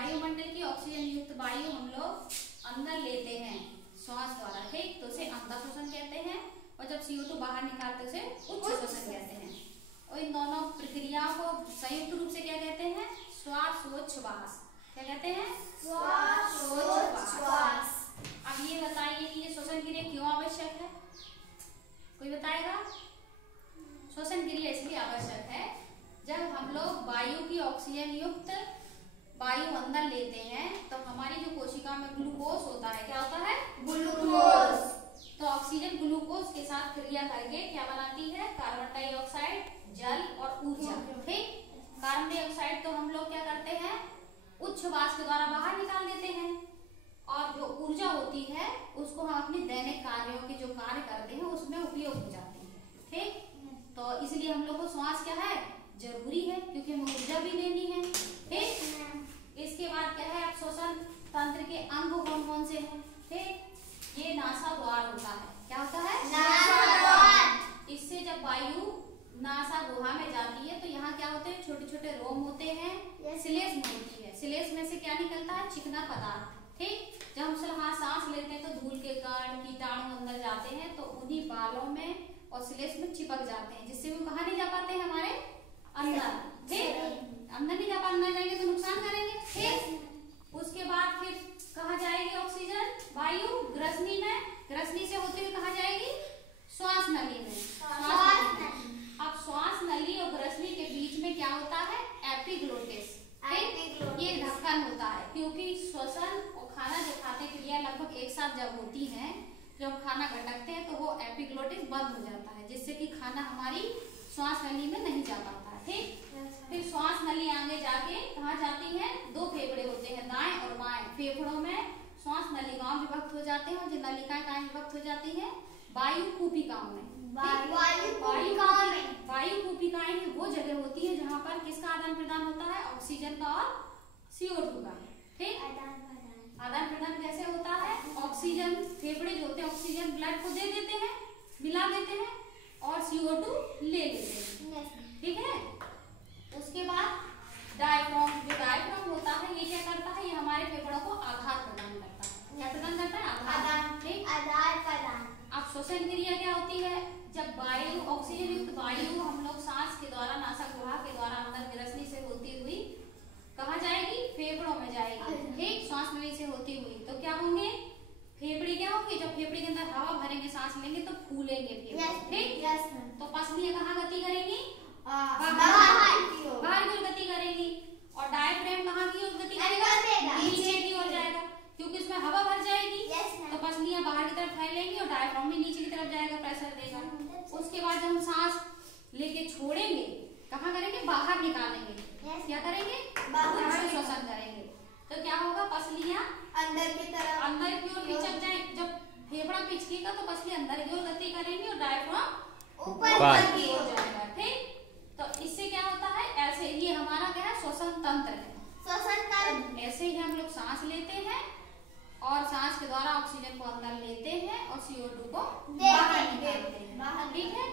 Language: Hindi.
वायुमंडल की ऑक्सीजन युक्त वायु हम लोग अंदर लेते हैं श्वास द्वारा, ठीक, तो उसे अंतर श्वसन कहते हैं। और जब CO2 बाहर निकालते उसे उच्च श्वसन कहते हैं। और इन दोनों प्रक्रियाओं को संयुक्त रूप से क्या कहते हैं? श्वासोच्छ्वास। क्या कहते हैं? श्वासोच्छ्वास। अब ये बताइए कि ये श्वसन क्रिया क्यों आवश्यक है? कोई बताएगा? श्वसन क्रिया इसलिए आवश्यक है जब हम लोग वायु की ऑक्सीजन युक्त वायु अंदर लेते हैं तो हमारी जो कोशिका में ग्लूकोज होता है, क्या होता है? ग्लूकोज। तो ऑक्सीजन ग्लूकोज के साथ क्रिया करके क्या बनाती है? कार्बन डाइऑक्साइड, जल और ऊर्जा, ठीक। कार्बन डाइऑक्साइड तो हम लोग क्या करते हैं? उच्छ्वास के द्वारा बाहर निकाल देते हैं, और जो ऊर्जा होती है उसको हम अपने दैनिक कार्यों के जो कार्य करते हैं उसमें उपयोग हो जाती है, ठीक। तो इसलिए हम लोग को श्वास क्या है? जरूरी है, क्योंकि हमें ऊर्जा भी लेनी है, ठीक। इसके बाद क्या है? अब श्वसन तंत्र के अंग कौन कौन से हैं? ठीक, ये नासा द्वार होता है। क्या होता है? नासा द्वार। इससे जब वायु नासा गुहा में जाती है तो यहाँ क्या होते हैं? छोटे छोटे रोम होते हैं, श्लेष्म होती है। श्लेष्म में से क्या निकलता है? चिकना पदार्थ, ठीक। जब हम सांस लेते हैं तो धूल के कण, कीटाणु अंदर जाते हैं तो उन्हीं बालों में और श्लेष्म में चिपक जाते हैं, जिससे वो कहाँ नहीं जा पाते हैं? हमारे अंदर, ठीक। अंदर नहीं जा पाते, अंदर जाएंगे तो नुकसान करेंगे, ठीक। उसके बाद फिर कहाँ जाएगी ऑक्सीजन? वायु ग्रसनी में, ग्रसनी से होते हुए कहाँ जाएगी? श्वास नली में। अब श्वास नली और ग्रसनी के बीच में क्या होता है? एपिग्लोटिस। ये ढक्कन होता है, क्योंकि श्वसन और खाना जो खाते क्रिया लगभग एक साथ जब होती है, जब खाना गटकते हैं तो वो एपिग्लोटिस बंद हो जाता है, जिससे कि खाना हमारी श्वास नली में नहीं जा पाता है, ठीक। फिर श्वास नली आगे जाके कहाँ जाती है? दो फेफड़े होते हैं, दाएं और बाएं। फेफड़ों में श्वास नलिकाओं विभक्त हो जाते हैं, और जो नलिकाएं कहाँ विभक्त हो जाती हैं? वायु कूपिकाओं में। वायु कूपिकाएं वो जगह होती है जहाँ पर किसका आदान प्रदान होता है? ऑक्सीजन का और CO2 का, ठीक। आदान प्रदान कैसे होता है? ऑक्सीजन, फेफड़े जो होते हैं ऑक्सीजन ब्लड को दे देते हैं, मिला देते हैं, और CO2 ले लेते हैं, ठीक है। उसके बाद डायफ्राम, जो डायफ्राम होता है ये क्या करता है? ये हमारे फेफड़ों को आधार प्रदान करता है। क्या प्रदान करता है? आधार, ठीक, आधार प्रदान। अब श्वसन क्रिया क्या होती है? जब वायु ऑक्सीजन युक्त वायु हम लोग सांस के द्वारा, नासा गुहा के द्वारा अंदर ग्रसनी से होती हुई कहाँ जाएगी? फेफड़ों में जाएगी, ठीक, श्वास नली से होती हुई। तो क्या होंगे? फेफड़े क्या होंगे? जब फेफड़े के अंदर हवा भरेंगे, सांस लेंगे तो फूलेंगे फेफड़े, ठीक। तो पसलियां कहाँ गति करेंगी? बाहर की ओर गति करेगी। और डायफ्राम कहाँ की ओर गति करेगा? नीचे की ओर जाएगा, क्योंकि उसमें हवा भर जाएगी, तो पसलियां बाहर की तरफ फैलेंगी और डायफ्राम भी नीचे की तरफ जाएगा, प्रेशर देगा। उसके बाद जब हम सांस लेके छोड़ेंगे, कहाँ करेंगे? बाहर निकालेंगे। क्या करेंगे? बाहर से श्वसन करेंगे। तो क्या होगा? पसलियां अंदर की ओर खिंचक जाए। जब फेफड़ा पिचकेगा तो पसली अंदर की ओर गति करेंगी और डायफ्राम ऊपर की ओर जाएगा, ठीक। तो इससे क्या होता है? ऐसे ये हमारा क्या है? श्वसन तंत्र है। श्वसन तंत्र, ऐसे ही हम लोग सांस लेते हैं और सांस के द्वारा ऑक्सीजन को अंदर लेते हैं और CO2 को बाहर निकालते हैं, ठीक है।